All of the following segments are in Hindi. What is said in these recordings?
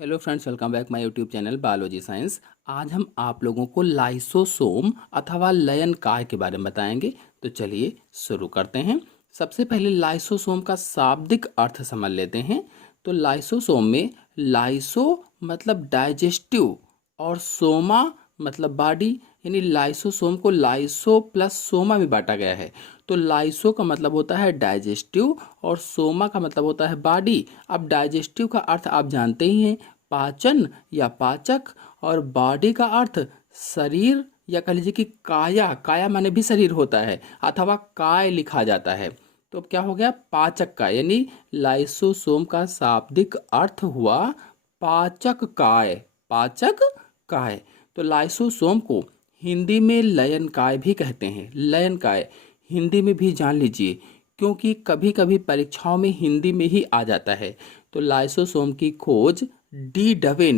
Hello friends, welcome back my YouTube channel biology science. आज हम आप लोगों को लाइसोसोम अथवा लयन काय के बारे में बताएंगे। तो चलिए शुरू करते हैं। सबसे पहले लाइसोसोम का शाब्दिक अर्थ समझ लेते हैं। तो लाइसोसोम में लाइसो मतलब डाइजेस्टिव और सोमा मतलब बॉडी, यानी लाइसोसोम को लाइसो प्लस सोमा में बांटा गया है। तो लाइसो का मतलब होता है डाइजेस्टिव और सोमा का मतलब होता है बॉडी। अब डाइजेस्टिव का अर्थ आप जानते ही हैं, पाचन या पाचक, और बॉडी का अर्थ शरीर या कह लीजिए कि काया। काया माने भी शरीर होता है अथवा काय लिखा जाता है। तो अब क्या हो गया, पाचक का, यानी लाइसोसोम का शाब्दिक अर्थ हुआ पाचक काय। पाचक काय। तो लाइसोसोम को हिंदी में लयन काय भी कहते हैं। लयन काय हिंदी में भी जान लीजिए, क्योंकि कभी कभी परीक्षाओं में हिंदी में ही आ जाता है। तो लाइसोसोम की खोज डी डवे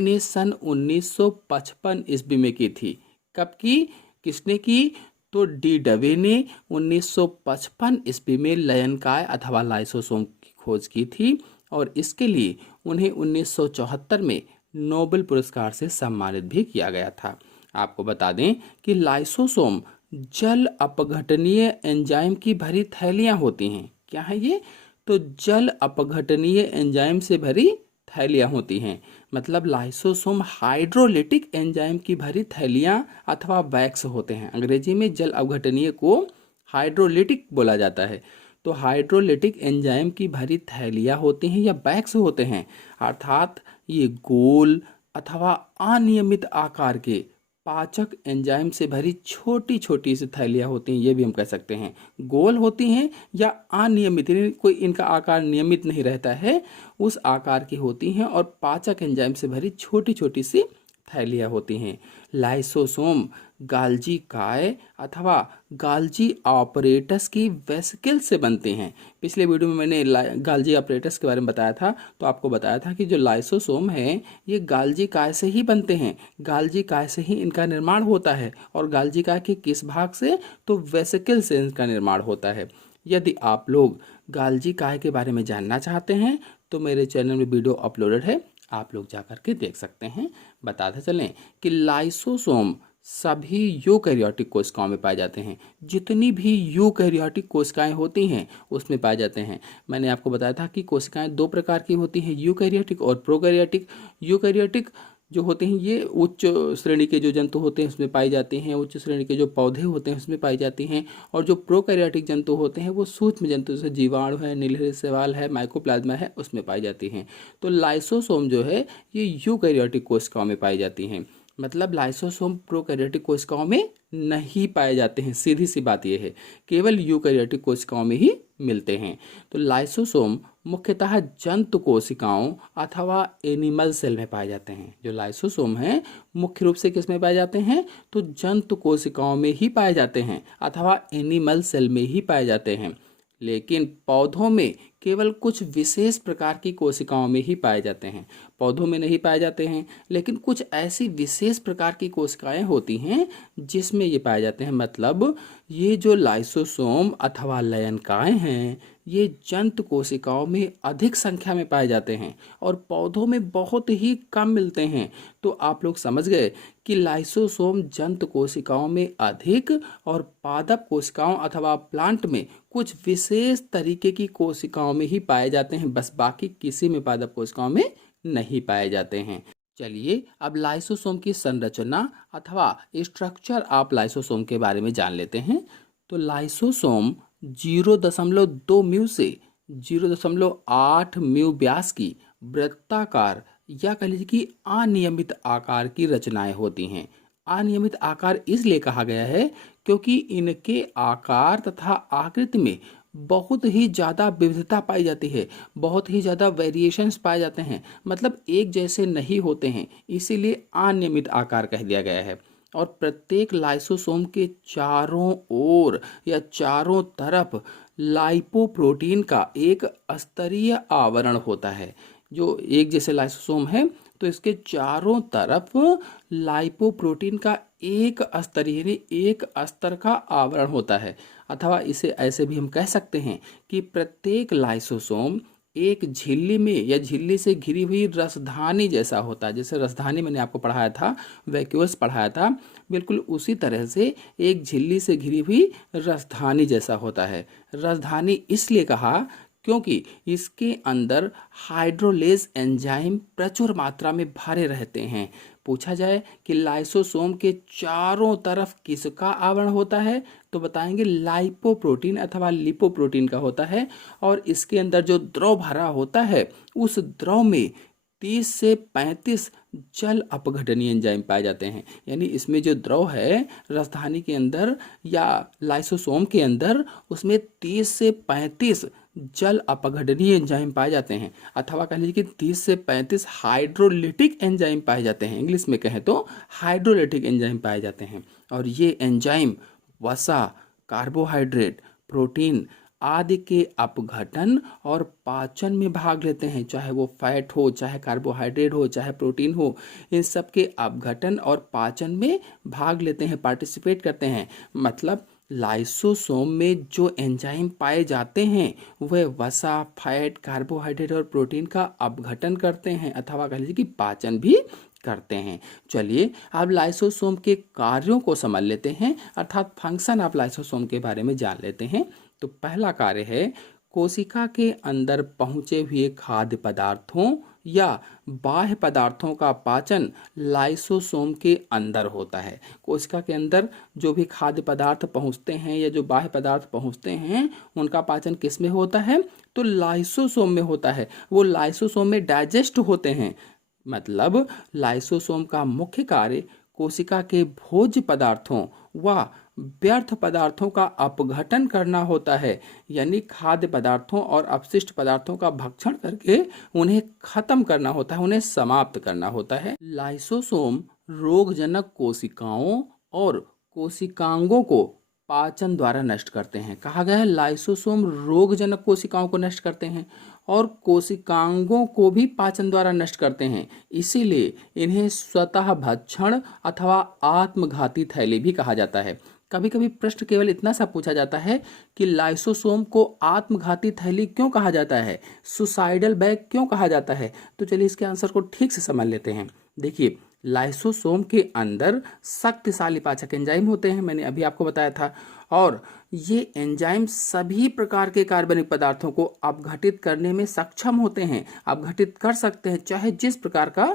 ने सन 1955 ईस्वी में की थी। कब की, किसने की? तो डी डवे ने 1955 ईस्वी में लयन काय अथवा लाइसोसोम की खोज की थी, और इसके लिए उन्हें 1974 में नोबेल पुरस्कार से सम्मानित भी किया गया था। आपको बता दें कि लाइसोसोम जल अपघटनीय एंजाइम की भरी थैलियां होती हैं। क्या है ये? तो जल अपघटनीय एंजाइम से भरी थैलियां होती हैं। मतलब लाइसोसोम हाइड्रोलिटिक एंजाइम की भरी थैलियां अथवा बैग्स होते हैं। अंग्रेजी में जल अपघटनीय को हाइड्रोलिटिक बोला जाता है। तो हाइड्रोलिटिक एंजाइम की भरी थैलियां होती हैं या बैग्स होते हैं, अर्थात ये गोल अथवा अनियमित आकार के पाचक एंजाइम से भरी छोटी छोटी सी थैलियां होती हैं। ये भी हम कह सकते हैं गोल होती हैं या अनियमित, यानी कोई इनका आकार नियमित नहीं रहता है, उस आकार की होती हैं और पाचक एंजाइम से भरी छोटी छोटी सी थैलियां होती हैं। लाइसोसोम गाल्जी काय अथवा गाल्जी ऑपरेटस की वेसिकल से बनते हैं। पिछले वीडियो में मैंने गाल्जी ऑपरेटस के बारे में बताया था, तो आपको बताया था कि जो लाइसोसोम है ये गाल्जी काय से ही बनते हैं। गाल्जी काय से ही इनका निर्माण होता है। और गाल्जी काय के किस भाग से? तो वेसिकल से इनका निर्माण होता है। यदि आप लोग गाल्जी काय के बारे में जानना चाहते हैं तो मेरे चैनल में वीडियो अपलोडेड है, आप लोग जा करके देख सकते हैं। बताते चलें कि लाइसोसोम सभी यूकैरियोटिक कोशिकाओं में पाए जाते हैं। जितनी भी यूकैरियोटिक कोशिकाएं होती हैं उसमें पाए जाते हैं। मैंने आपको बताया था कि कोशिकाएं दो प्रकार की होती हैं, यूकैरियोटिक और प्रोकैरियोटिक। यूकैरियोटिक जो होते हैं ये उच्च श्रेणी के जो जंतु होते हैं उसमें पाई जाती हैं, उच्च श्रेणी के जो पौधे होते हैं उसमें पाई जाती हैं। और जो प्रोकैरियोटिक जंतु होते हैं वो सूक्ष्म जंतु जैसे जीवाणु है, नीलहरी शैवाल है, माइकोप्लाज्मा है, उसमें पाई जाती हैं। तो लाइसोसोम जो है ये यूकैरियोटिक कोशिकाओं में पाई जाती हैं। मतलब लाइसोसोम प्रोकैरियोटिक कोशिकाओं में नहीं पाए जाते हैं। सीधी सी बात यह है, केवल यूकैरियोटिक कोशिकाओं में ही मिलते हैं। तो लाइसोसोम मुख्यतः जंतु कोशिकाओं अथवा एनिमल सेल में पाए जाते हैं। जो लाइसोसोम हैं मुख्य रूप से किस में पाए जाते हैं? तो जंतु कोशिकाओं में ही पाए जाते हैं अथवा एनिमल सेल में ही पाए जाते हैं। लेकिन पौधों में केवल कुछ विशेष प्रकार की कोशिकाओं में ही पाए जाते हैं। पौधों में नहीं पाए जाते हैं, लेकिन कुछ ऐसी विशेष प्रकार की कोशिकाएं होती हैं जिसमें ये पाए जाते हैं। मतलब ये जो लाइसोसोम अथवा लयनकाएं हैं ये जंतु कोशिकाओं में अधिक संख्या में पाए जाते हैं और पौधों में बहुत ही कम मिलते हैं। तो आप लोग समझ गए कि लाइसोसोम जंतु कोशिकाओं में अधिक और पादप कोशिकाओं अथवा प्लांट में कुछ विशेष तरीके की कोशिकाओं में ही पाए जाते हैं, बस बाकी किसी में पादप कोशिकाओं में नहीं पाए जाते हैं। चलिए अब लाइसोसोम की संरचना अथवा स्ट्रक्चर ऑफ लाइसोसोम के बारे में जान लेते हैं। तो लाइसोसोम 0.2 म्यू से 0.8 म्यू व्यास की वृत्ताकार या कह लीजिए कि अनियमित आकार की रचनाएं होती हैं। अनियमित आकार इसलिए कहा गया है क्योंकि इनके आकार तथा आकृति में बहुत ही ज़्यादा विविधता पाई जाती है, बहुत ही ज़्यादा वेरिएशंस पाए जाते हैं। मतलब एक जैसे नहीं होते हैं, इसीलिए अनियमित आकार कह दिया गया है। और प्रत्येक लाइसोसोम के चारों ओर या चारों तरफ लाइपोप्रोटीन का एक स्तरीय आवरण होता है। जो एक जैसे लाइसोसोम है तो इसके चारों तरफ लाइपोप्रोटीन का एक स्तरीय यानी एक स्तर का आवरण होता है। अथवा इसे ऐसे भी हम कह सकते हैं कि प्रत्येक लाइसोसोम एक झिल्ली में या झिल्ली से घिरी हुई रसधानी जैसा होता है। जैसे रसधानी मैंने आपको पढ़ाया था, वैक्यूल्स पढ़ाया था, बिल्कुल उसी तरह से एक झिल्ली से घिरी हुई रसधानी जैसा होता है। रसधानी इसलिए कहा क्योंकि इसके अंदर हाइड्रोलेज एंजाइम प्रचुर मात्रा में भरे रहते हैं। पूछा जाए कि लाइसोसोम के चारों तरफ किसका आवरण होता है, तो बताएंगे लाइपोप्रोटीन अथवा लिपोप्रोटीन का होता है। और इसके अंदर जो द्रव भरा होता है उस द्रव में 30 से 35 जल अपघटनीय एंजाइम पाए जाते हैं। यानी इसमें जो द्रव है राजधानी के अंदर या लाइसोसोम के अंदर, उसमें 30 से 35 जल अपघटनीय एंजाइम पाए जाते हैं, अथवा कह लीजिए कि 30 से 35 हाइड्रोलिटिक एंजाइम पाए जाते हैं। इंग्लिश में कहें तो हाइड्रोलिटिक एंजाइम पाए जाते हैं। और ये एंजाइम वसा, कार्बोहाइड्रेट, प्रोटीन आदि के अपघटन और पाचन में भाग लेते हैं। चाहे वो फैट हो, चाहे कार्बोहाइड्रेट हो, चाहे प्रोटीन हो, इन सब के अपघटन और पाचन में भाग लेते हैं, पार्टिसिपेट करते हैं। मतलब लाइसोसोम में जो एंजाइम पाए जाते हैं वह वसा, फैट, कार्बोहाइड्रेट और प्रोटीन का अपघटन करते हैं, अथवा कह लीजिए कि पाचन भी करते हैं। चलिए अब लाइसोसोम के कार्यों को समझ लेते हैं, अर्थात फंक्शन ऑफ लाइसोसोम के बारे में जान लेते हैं। तो पहला कार्य है कोशिका के अंदर पहुंचे हुए खाद्य पदार्थों या बाह्य पदार्थों का पाचन लाइसोसोम के अंदर होता है। कोशिका के अंदर जो भी खाद्य पदार्थ पहुंचते हैं या जो बाह्य पदार्थ पहुंचते हैं उनका पाचन किस में होता है, तो लाइसोसोम में होता है। वो लाइसोसोम में डाइजेस्ट होते हैं। मतलब लाइसोसोम का मुख्य कार्य कोशिका के भोज्य पदार्थों व व्यर्थ पदार्थों का अपघटन करना होता है। यानी खाद्य पदार्थों और अपशिष्ट पदार्थों का भक्षण करके उन्हें खत्म करना होता है, उन्हें समाप्त करना होता है। लाइसोसोम रोगजनक कोशिकाओं और कोशिकांगों को पाचन द्वारा नष्ट करते हैं। कहा गया है लाइसोसोम रोगजनक कोशिकाओं को नष्ट करते हैं और कोशिकांगों को भी पाचन द्वारा नष्ट करते हैं। इसीलिए इन्हें स्वतः भक्षण अथवा आत्मघाती थैली भी कहा जाता है। कभी कभी प्रश्न केवल इतना सा पूछा जाता है कि लाइसोसोम को आत्मघाती थैली क्यों कहा जाता है, सुसाइडल बैग क्यों कहा जाता है। तो चलिए इसके आंसर को ठीक से समझ लेते हैं। देखिए, लाइसोसोम के अंदर शक्तिशाली पाचक एंजाइम होते हैं, मैंने अभी आपको बताया था। और ये एंजाइम सभी प्रकार के कार्बनिक पदार्थों को अपघटित करने में सक्षम होते हैं, अपघटित कर सकते हैं, चाहे जिस प्रकार का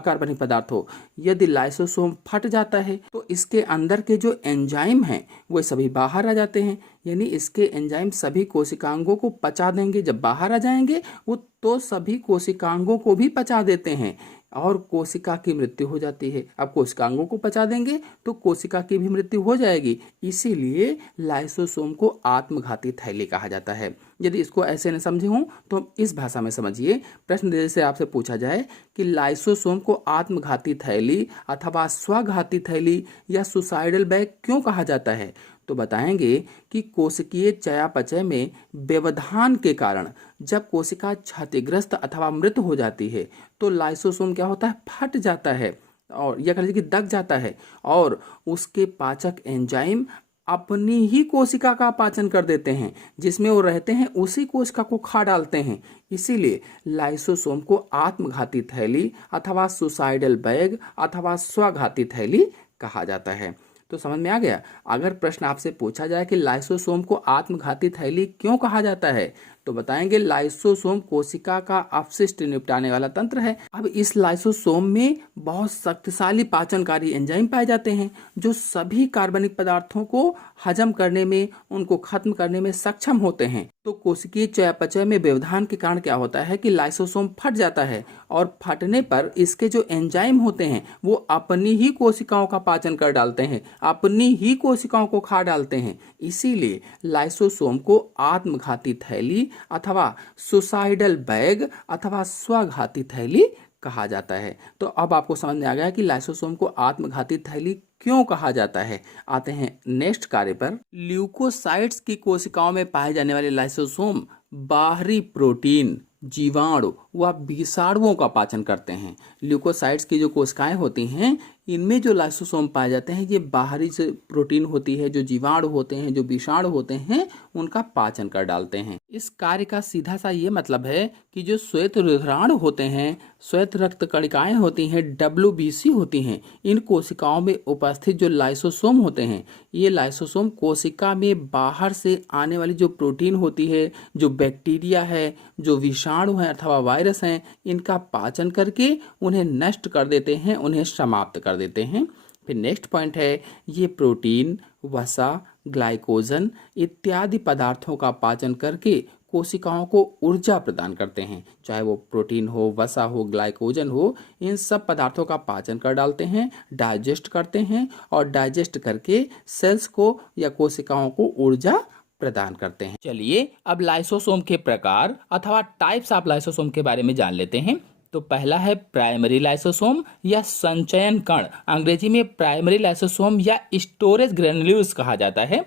कार्बनिक पदार्थ हो। यदि लाइसोसोम फट जाता है तो इसके अंदर के जो एंजाइम हैं वो सभी बाहर आ जाते हैं। यानी इसके एंजाइम सभी कोशिकांगों को पचा देंगे। जब बाहर आ जाएंगे वो तो सभी कोशिकांगों को भी पचा देते हैं और कोशिका की मृत्यु हो जाती है। अब कोशिकांगों को पचा देंगे तो कोशिका की भी मृत्यु हो जाएगी। इसीलिए लाइसोसोम को आत्मघाती थैली कहा जाता है। यदि इसको ऐसे न समझे हों तो इस भाषा में समझिए। प्रश्न जैसे आपसे पूछा जाए कि लाइसोसोम को आत्मघाती थैली अथवा स्वघाती थैली या सुसाइडल बैग क्यों कहा जाता है, तो बताएंगे कि कोशिकीय चयापचय में व्यवधान के कारण जब कोशिका क्षतिग्रस्त अथवा मृत हो जाती है तो लाइसोसोम क्या होता है, फट जाता है और या कह लीजिए कि दब जाता है और उसके पाचक एंजाइम अपनी ही कोशिका का पाचन कर देते हैं। जिसमें वो रहते हैं उसी कोशिका को खा डालते हैं। इसीलिए लाइसोसोम को आत्मघाती थैली अथवा सुसाइडल बैग अथवा स्वघाती थैली कहा जाता है। तो समझ में आ गया। अगर प्रश्न आपसे पूछा जाए कि लाइसोसोम को आत्मघाती थैली क्यों कहा जाता है, तो बताएंगे लाइसोसोम कोशिका का अपशिष्ट निपटाने वाला तंत्र है। अब इस लाइसोसोम में बहुत शक्तिशाली पाचनकारी एंजाइम पाए जाते हैं जो सभी कार्बनिक पदार्थों को हजम करने में, उनको खत्म करने में सक्षम होते हैं। तो कोशिकीय चयापचय में व्यवधान के कारण क्या होता है कि लाइसोसोम फट जाता है और फटने पर इसके जो एंजाइम होते हैं वो अपनी ही कोशिकाओं का पाचन कर डालते हैं, अपनी ही कोशिकाओं को खा डालते हैं। इसीलिए लाइसोसोम को आत्मघाती थैली अथवा सुसाइडल बैग अथवा स्वघाती थैली कहा जाता है। तो अब आपको समझ में आ गया कि लाइसोसोम को आत्मघाती थैली क्यों कहा जाता है। आते हैं नेक्स्ट कार्य पर। ल्यूकोसाइट्स की कोशिकाओं में पाए जाने वाले लाइसोसोम बाहरी प्रोटीन, जीवाणु व विषाणुओं का पाचन करते हैं। ल्यूकोसाइट्स की जो कोशिकाएं होती हैं इनमें जो लाइसोसोम पाए जाते हैं ये बाहरी से प्रोटीन होती है, जो जीवाणु होते हैं, जो विषाणु होते हैं, उनका पाचन कर डालते हैं। इस कार्य का सीधा सा ये मतलब है कि जो श्वेत रुधिराणु होते हैं, श्वेत रक्त कणिकाएं होती हैं, WBC होती हैं, इन कोशिकाओं में उपस्थित जो लाइसोसोम होते हैं, ये लाइसोसोम कोशिका में बाहर से आने वाली जो प्रोटीन होती है, जो बैक्टीरिया है, जो विषाणु हैं अथवा वायरस हैं, इनका पाचन करके उन्हें नष्ट कर देते हैं, उन्हें समाप्त कर देते हैं। फिर नेक्स्ट पॉइंट है, ये प्रोटीन, वसा, ग्लाइकोजन इत्यादि पदार्थों का पाचन करके कोशिकाओं को ऊर्जा प्रदान करते हैं। चाहे वो प्रोटीन हो, वसा हो, ग्लाइकोजन हो, इन सब पदार्थों का पाचन कर डालते हैं, डाइजेस्ट करते हैं और डाइजेस्ट करके सेल्स को या कोशिकाओं को ऊर्जा प्रदान करते हैं। चलिए अब लाइसोसोम के प्रकार अथवा टाइप्स ऑफ लाइसोसोम के बारे में जान लेते हैं। तो पहला है प्राइमरी लाइसोसोम या संचयन कण, अंग्रेजी में प्राइमरी लाइसोसोम या स्टोरेज ग्रेन्युल्स कहा जाता है।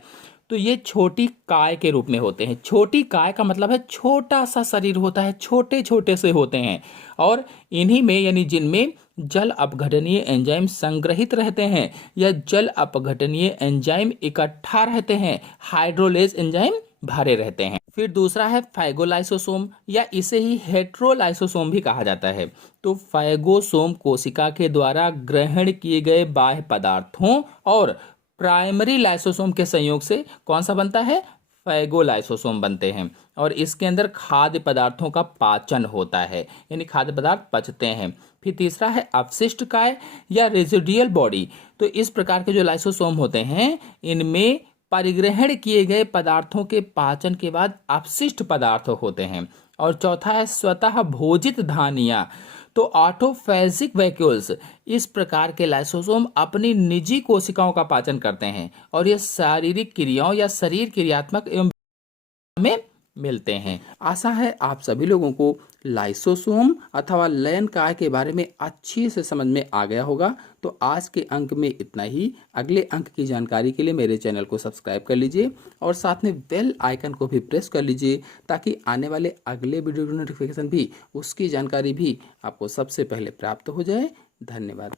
तो ये छोटी काय के रूप में होते हैं। छोटी काय का मतलब है छोटा सा शरीर होता है, छोटे छोटे से होते हैं और इन्हीं में यानी जिनमें जल अपघटनीय एंजाइम संग्रहित रहते हैं या जल अपघटनीय एंजाइम इकट्ठा रहते हैं, हाइड्रोलेज एंजाइम भरे रहते हैं। फिर दूसरा है फाइगोलाइसोसोम या इसे ही हेट्रोलाइसोसोम भी कहा जाता है। तो फाइगोसोम कोशिका के द्वारा ग्रहण किए गए बाह्य पदार्थों और प्राइमरी लाइसोसोम के संयोग से कौन सा बनता है, फाइगोलाइसोसोम बनते हैं और इसके अंदर खाद्य पदार्थों का पाचन होता है, यानी खाद्य पदार्थ पचते हैं। फिर तीसरा है अपशिष्ट काय या रेजिडुअल बॉडी। तो इस प्रकार के जो लाइसोसोम होते हैं इनमें परिग्रहण किए गए पदार्थों के पाचन के बाद अपशिष्ट पदार्थ होते हैं। और चौथा है स्वतः भोजित धानियां, तो ऑटोफेजिक वैक्यूल्स। इस प्रकार के लाइसोसोम अपनी निजी कोशिकाओं का पाचन करते हैं और ये शारीरिक क्रियाओं या शरीर क्रियात्मक एवं में मिलते हैं। आशा है आप सभी लोगों को लाइसोसोम अथवा लयन काय के बारे में अच्छी से समझ में आ गया होगा। तो आज के अंक में इतना ही। अगले अंक की जानकारी के लिए मेरे चैनल को सब्सक्राइब कर लीजिए और साथ में बेल आइकन को भी प्रेस कर लीजिए ताकि आने वाले अगले वीडियो की नोटिफिकेशन भी, उसकी जानकारी भी आपको सबसे पहले प्राप्त हो जाए। धन्यवाद।